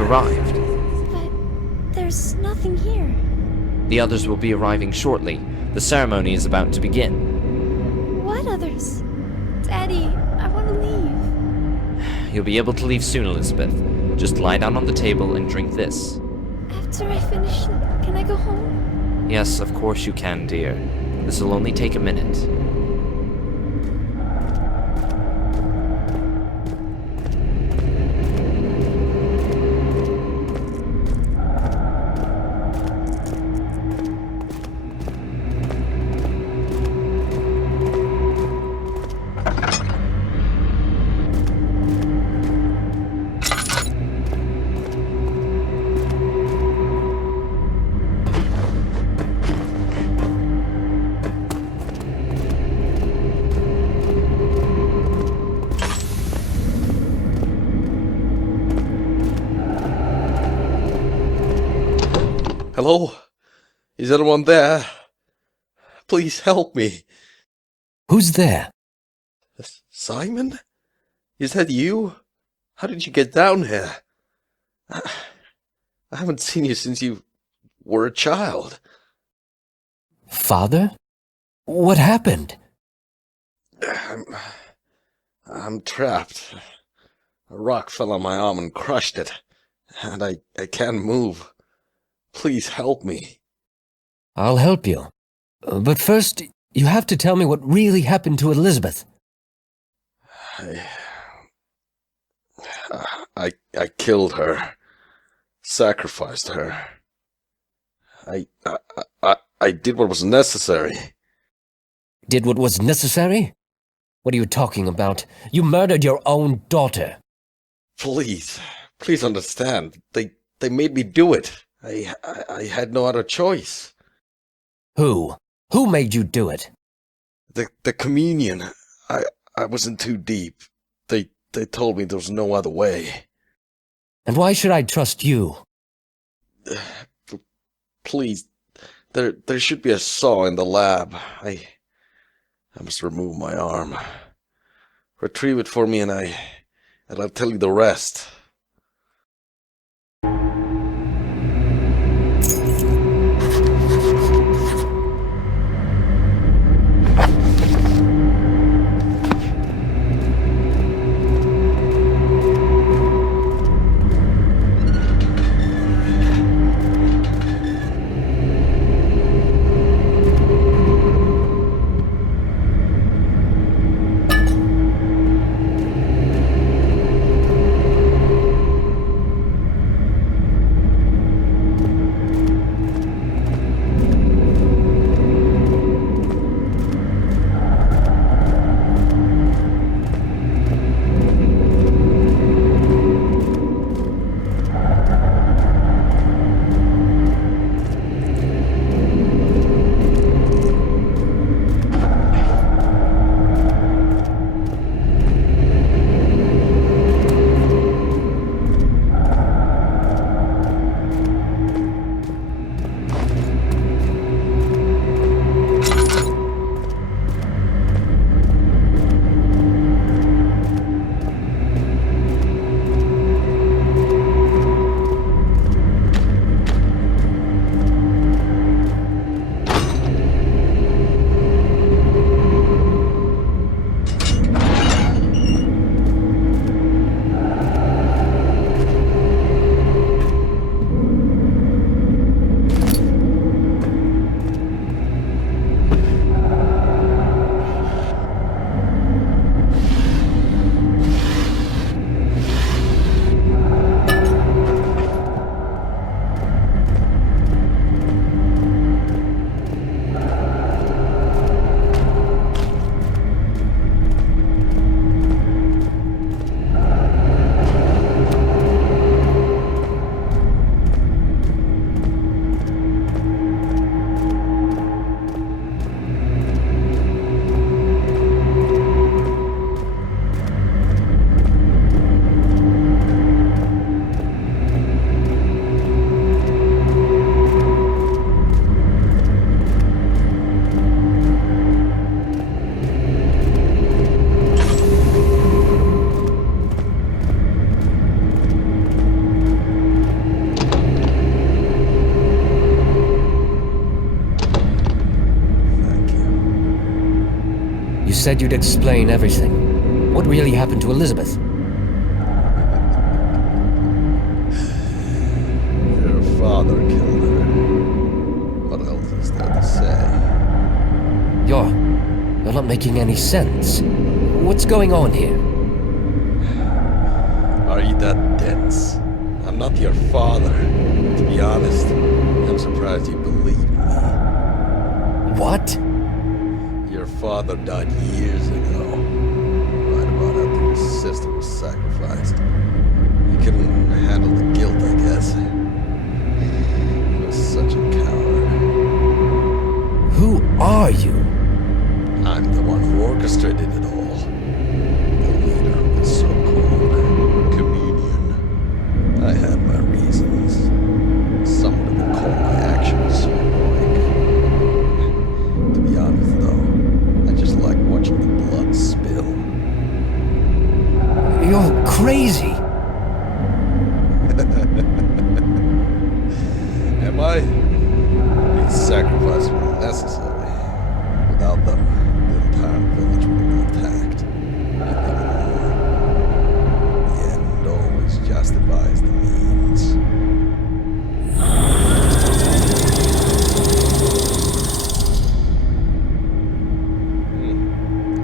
have arrived. But there's nothing here. The others will be arriving shortly. The ceremony is about to begin. What others? Daddy, I want to leave. You'll be able to leave soon, Elizabeth. Just lie down on the table and drink this. After I finish, can I go home? Yes, of course you can, dear. This will only take a minute. Hello? Is anyone there? Please help me. Who's there? Simon? Is that you? How did you get down here? I haven't seen you since you were a child. Father? What happened? I'm trapped. A rock fell on my arm and crushed it, and I can't move. Please help me. I'll help you. But first, you have to tell me what really happened to Elizabeth. I killed her. Sacrificed her. I did what was necessary. Did what was necessary? What are you talking about? You murdered your own daughter. Please understand. They made me do it. I had no other choice. Who? Who made you do it? The communion. I was in too deep. They told me there was no other way. And why should I trust you? Please, there should be a saw in the lab. I must remove my arm. Retrieve it for me and I'll tell you the rest. said you'd explain everything. What really happened to Elizabeth? Your father killed her. What else is there to say? You're not making any sense. What's going on here? Are you that dense? I'm not your father. To be honest, I'm surprised you believe me. What? Your father died years ago. Right about after your sister was sacrificed. He couldn't handle the guilt, I guess. He was such a coward. Who are you? I'm the one who orchestrated it all. The leader of the so-called communion. I had my reasons. Some would even call my actions heroic. To be honest, though, I just like watching the blood spill. You're crazy. Am I? These sacrifices were necessary. Without them, the entire village would have been attacked. And even more. The end always justifies the means.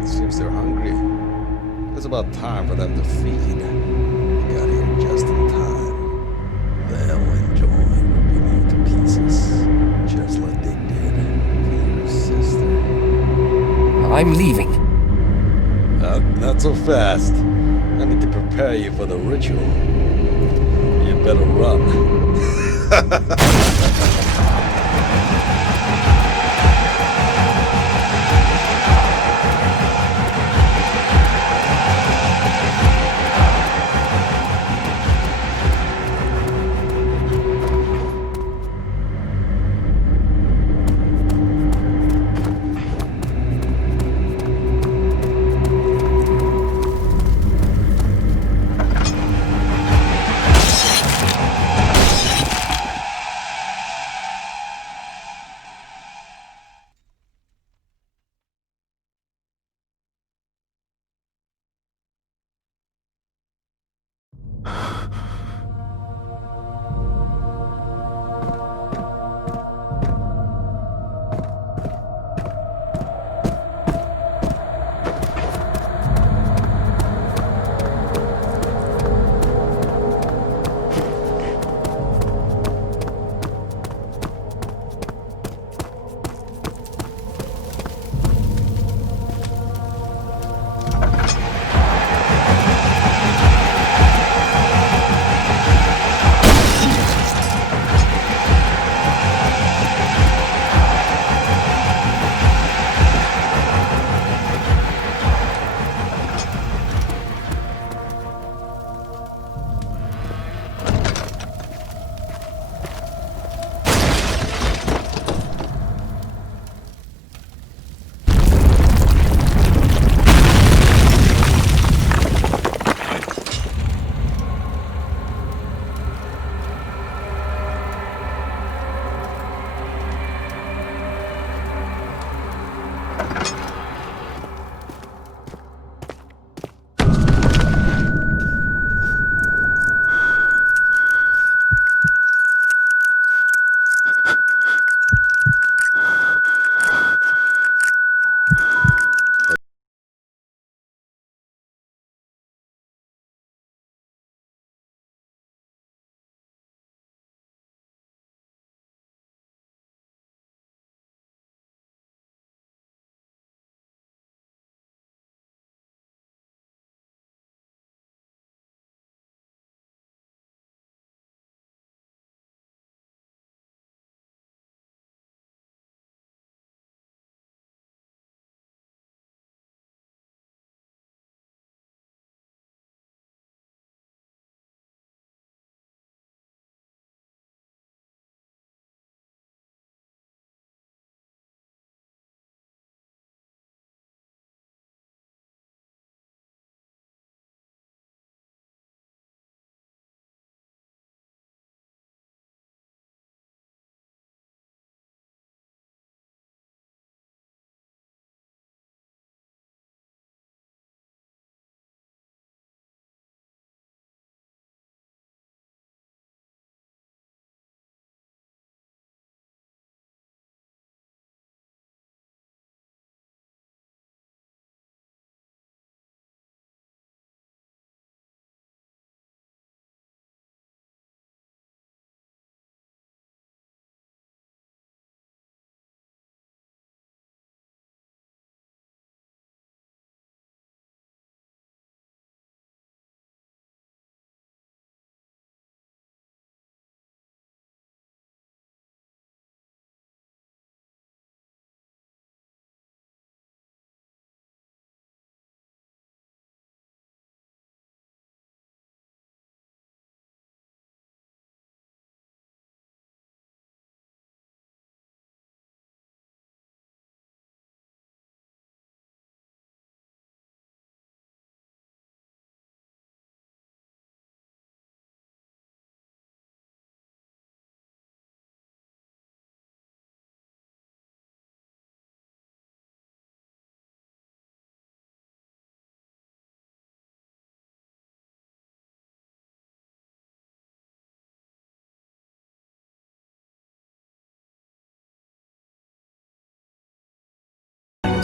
It seems they're hungry. It's about time for them to feed. We got here just in time. They'll enjoy ripping you to pieces, just like they did for your sister. I'm leaving. Not so fast. I need to prepare you for the ritual. You better run.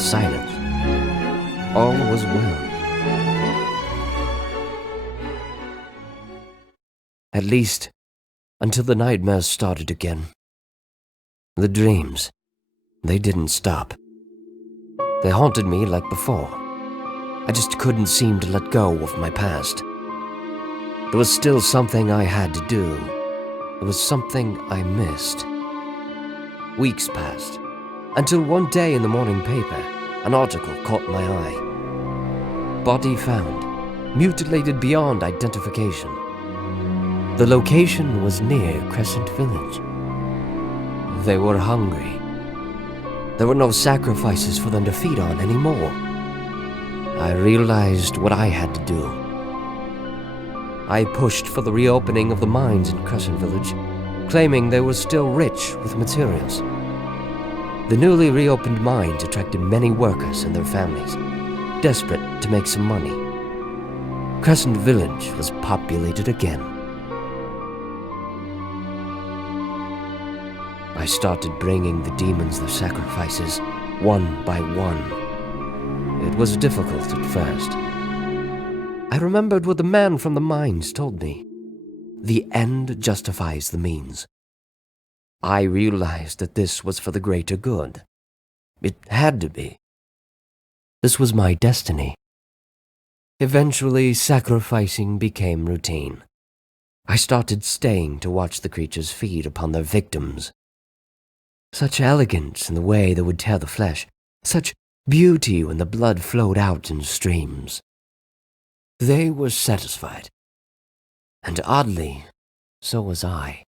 silence. All was well. At least, until the nightmares started again. The dreams, they didn't stop. They haunted me like before. I just couldn't seem to let go of my past. There was still something I had to do. It was something I missed. Weeks passed, until one day in the morning paper, an article caught my eye. Body found, mutilated beyond identification. The location was near Crescent Village. They were hungry. There were no sacrifices for them to feed on anymore. I realized what I had to do. I pushed for the reopening of the mines in Crescent Village, claiming they were still rich with materials. The newly reopened mines attracted many workers and their families, desperate to make some money. Crescent Village was populated again. I started bringing the demons their sacrifices, one by one. It was difficult at first. I remembered what the man from the mines told me. The end justifies the means. I realized that this was for the greater good. It had to be. This was my destiny. Eventually, sacrificing became routine. I started staying to watch the creatures feed upon their victims. Such elegance in the way they would tear the flesh, such beauty when the blood flowed out in streams. They were satisfied. And oddly, so was I.